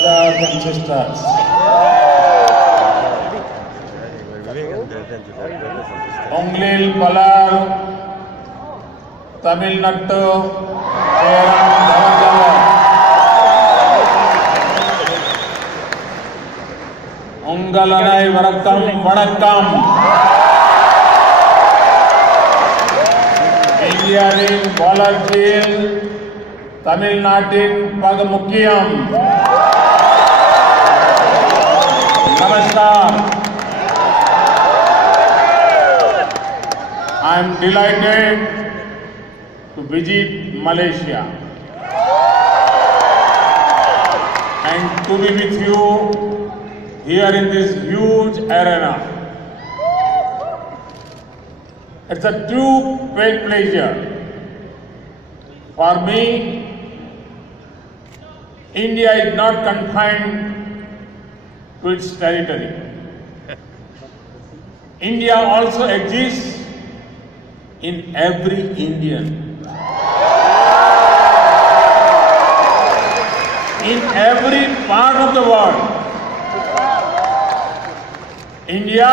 brothers and sisters. Unglil Palar, Tamil Nadu, Seram Dharajala. Ungalanai Varakkam Vanakkam. Indianin Valarchil, Tamil Nadin Pagamukkiyam. Namaskar. I am delighted to visit Malaysia and to be with you here in this huge arena. It's a true great pleasure for me. India is not confined to its territory. India also exists in every Indian. In every part of the world, India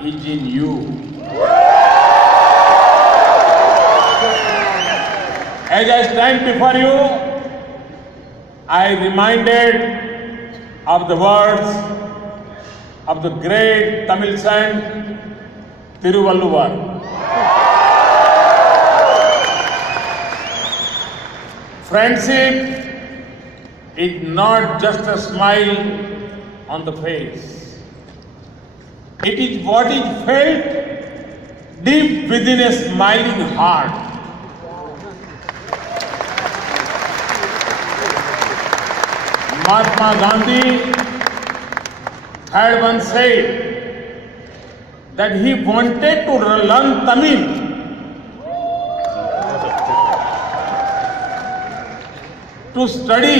is in you. As I stand before you, I reminded of the words of the great Tamil saint Thiruvalluvar. Friendship is not just a smile on the face. It is what is felt deep within a smiling heart. Mahatma Gandhi had once said that he wanted to learn Tamil to study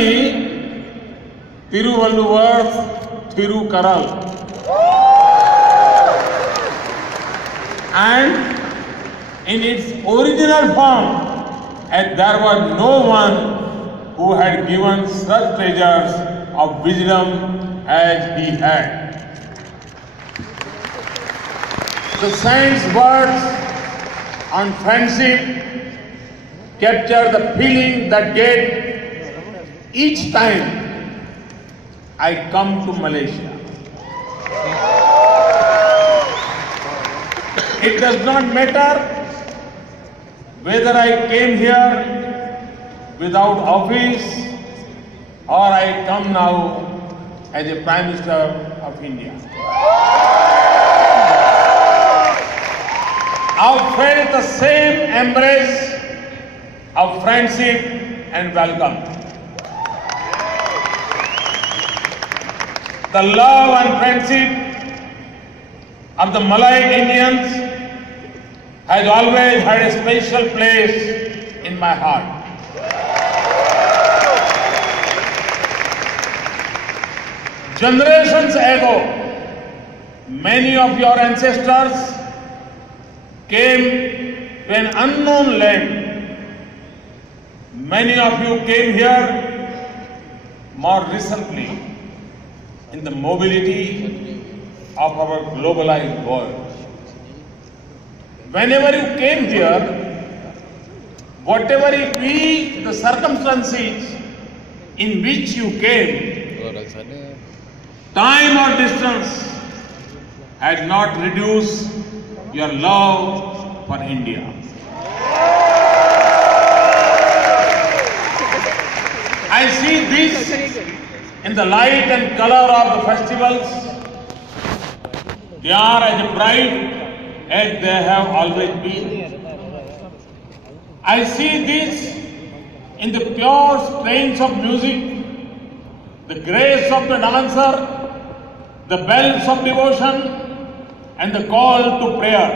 Thiruvalluvar's Thirukaral, and in its original form, as there was no one who had given such treasures of wisdom as he had. The saint's words on friendship capture the feeling that get each time I come to Malaysia. It does not matter whether I came here without office or I come now as a Prime Minister of India. I've felt the same embrace of friendship and welcome. The love and friendship of the Malay Indians has always had a special place in my heart. Generations ago, many of your ancestors came to an unknown land. Many of you came here more recently in the mobility of our globalized world. Whenever you came here, whatever it be the circumstances in which you came, time or distance had not reduced your love for India. I see this in the light and color of the festivals. They are as bright as they have always been. I see this in the pure strains of music, the grace of the dancer, the bells of devotion, and the call to prayer.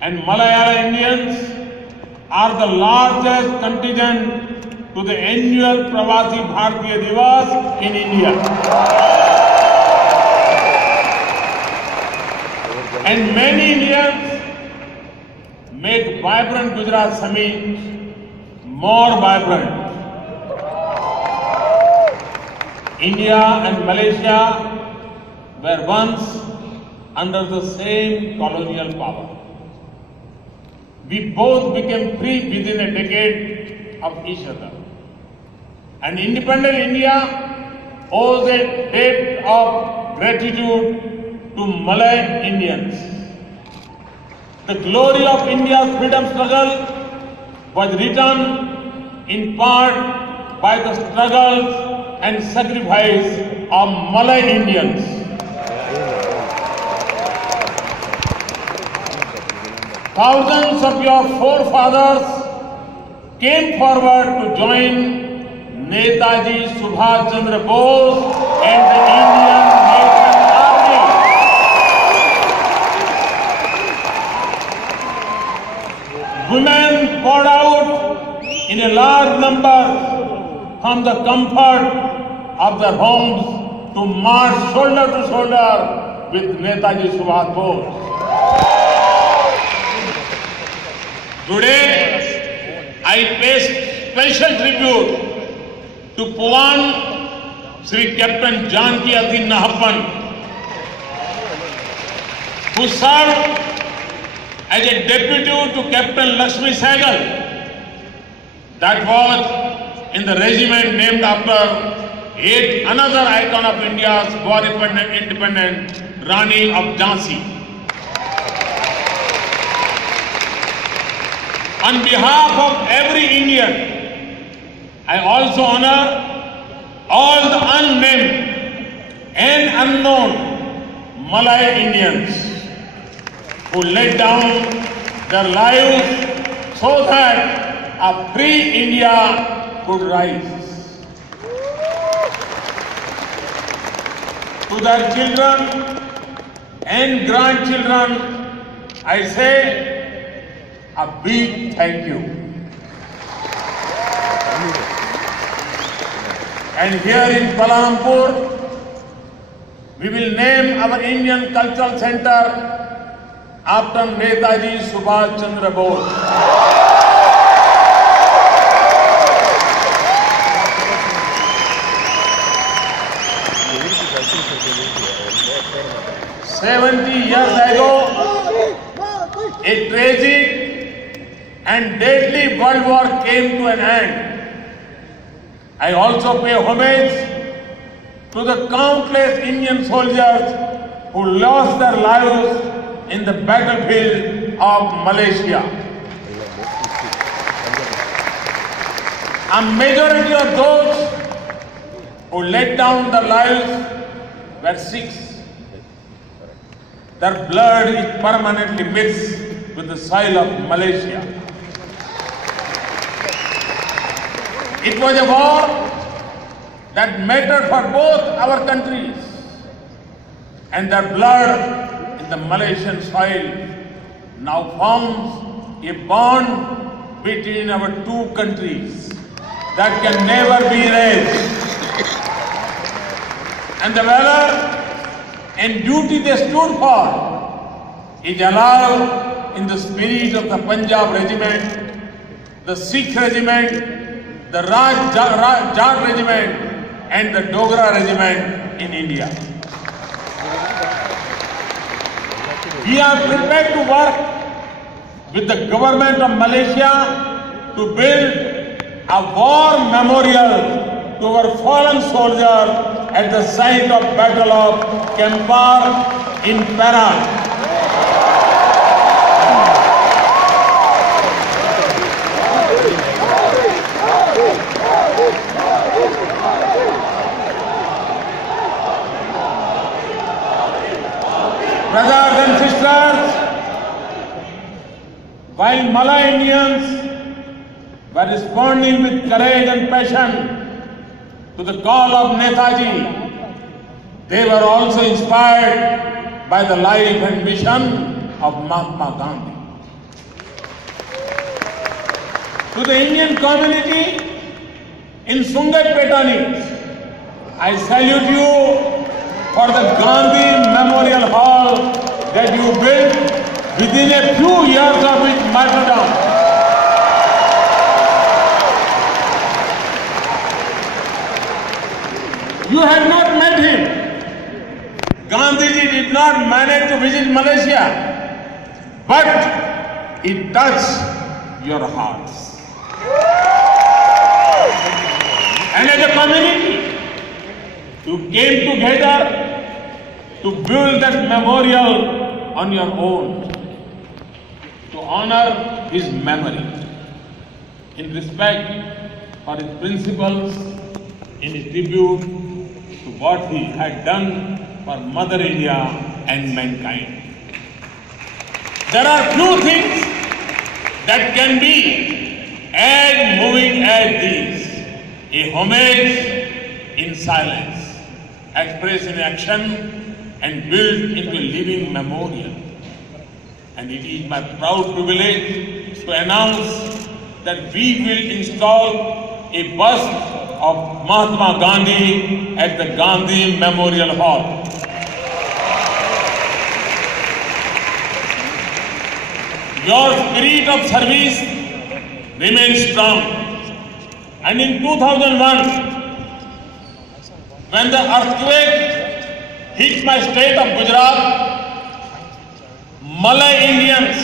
And Malayalam Indians are the largest contingent to the annual Pravasi Bharatiya Divas in India. And many Indians make vibrant Gujarat Summit more vibrant. India and Malaysia were once under the same colonial power. We both became free within a decade of each other. And independent India owes a debt of gratitude to Malay Indians. The glory of India's freedom struggle was written in part by the struggles and sacrifice of Malay Indians. Thousands of your forefathers came forward to join Netaji Subhash Chandra Bose and the Indian National Army. Women poured out in a large number from the comfort of their homes to march shoulder to shoulder with Netaji Subhash Bose. Today, I pay special tribute to Pawan Sri Captain Janki Adi Nahappan, who served as a deputy to Captain Lakshmi Sehgal, that was in the regiment named after yet another icon of India's war independent, Rani of Jhansi. On behalf of every Indian, I also honor all the unnamed and unknown Malay Indians who laid down their lives so that a free India could rise. To their children and grandchildren, I say a big thank you. And here in Kuala Lumpur, we will name our Indian Cultural Center after Netaji Subhash Chandra Bose. "70 years ago, a tragic and deadly world war came to an end. I also pay homage to the countless Indian soldiers who lost their lives in the battlefield of Malaysia. A majority of those who laid down their lives were Sikhs. Their blood is permanently mixed with the soil of Malaysia. It was a war that mattered for both our countries, and their blood in the Malaysian soil now forms a bond between our two countries that can never be erased. And the valor and duty they stood for is alive in the spirit of the Punjab Regiment, the Sikh Regiment, the Jat Regiment and the Dogra Regiment in India. We are prepared to work with the government of Malaysia to build a war memorial to our fallen soldiers at the site of Battle of Kempar in Perak. Brothers and sisters, while Malay Indians were responding with courage and passion to the call of Netaji, they were also inspired by the life and mission of Mahatma Gandhi. To the Indian community in Sungai Petani, I salute you for the Gandhi Memorial Hall that you built within a few years of its martyrdom. You had not met him. Gandhiji did not manage to visit Malaysia, but it touched your hearts. And as a community, you came together to build that memorial on your own, to honor his memory, in respect for his principles, in his tribute to what he had done for Mother India and mankind. There are few things that can be as moving as these: a homage in silence, expressed in action, and built into a living memorial. And it is my proud privilege to announce that we will install a bust of Mahatma Gandhi at the Gandhi Memorial Hall. Your spirit of service remains strong. And in 2001, when the earthquake hit my state of Gujarat, Malay Indians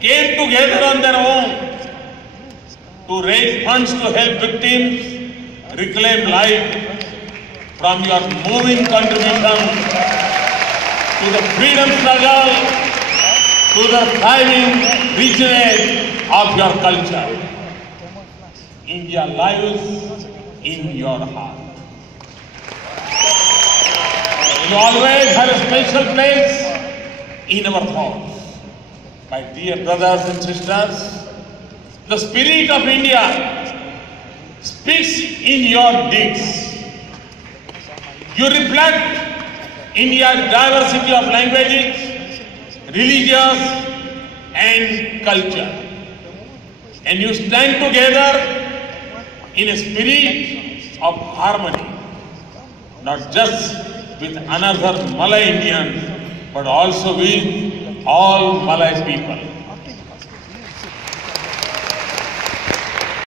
came together on their own to raise funds to help victims reclaim life. From your moving contribution to the freedom struggle, to the thriving richness of your culture. India lives in your heart. You always have a special place in our thoughts. My dear brothers and sisters, the spirit of India speaks in your deeds. You reflect India's diversity of languages, religions, and culture. And you stand together in a spirit of harmony, not just with another Malay Indian, but also with all Malay people.